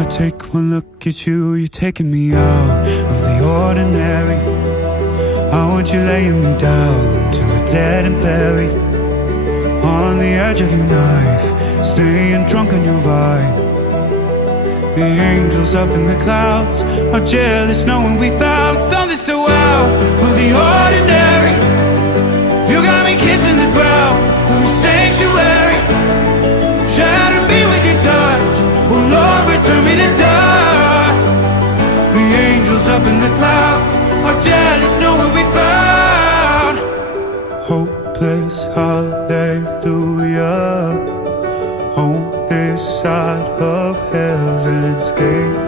I take one look at you, you're taking me out of the ordinary. I want you laying me down to a dead and buried, on the edge of your knife, staying drunk on your vine. The angels up in the clouds are jealous knowing we found something so out of the ordinary. You got me kissing the ground of a sanctuary, shatter me with your touch, oh Lord, return me to dust. The angels up in the clouds are jealous knowing we found hopeless, hallelujah, on this side of heaven's gate.